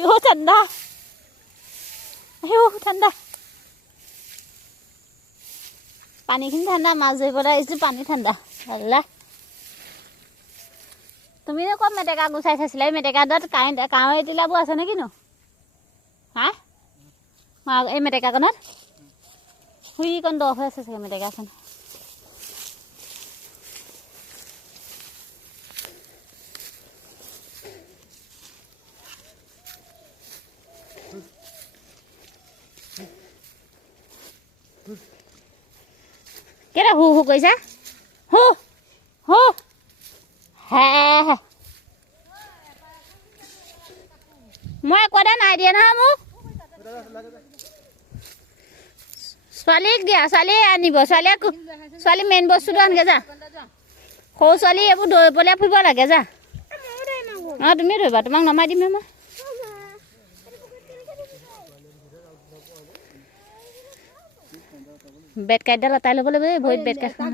Hiu ঠাণ্ডা Hiu ঠাণ্ডা পানীখিনি ঠাণ্ডা মাছ ধৰিবলৈ আহিছোঁ পানী ঠাণ্ডা আল্লাহ তুমি নো ক'ত মেটেকা গুচাই খাইছিলা এই মেটেকা দত কাঁৱৈ এটিলাবোৰ আছে নেকি নো হা এই মেটেকাখনত শুইকণ দ হৈ আছে চাগে মেটেকাখন কেটা হু হু কৈছা হু হু হে মই কদা নাই দিয়া নহয় মোক ছোৱালীক দিয়া ছোৱালী আনিব ছোৱালী মেইন বস্তুটো আনগে যা সৰু ছোৱালী এইবোৰ দৌৰিবলৈ ফুৰিব লাগে যা অঁ তুমি ধৰিবা তোমাক নমাই দিম মই বেট কাইডাল আটাই ল'ব লাগিব ভৰিত বেট কাইডখন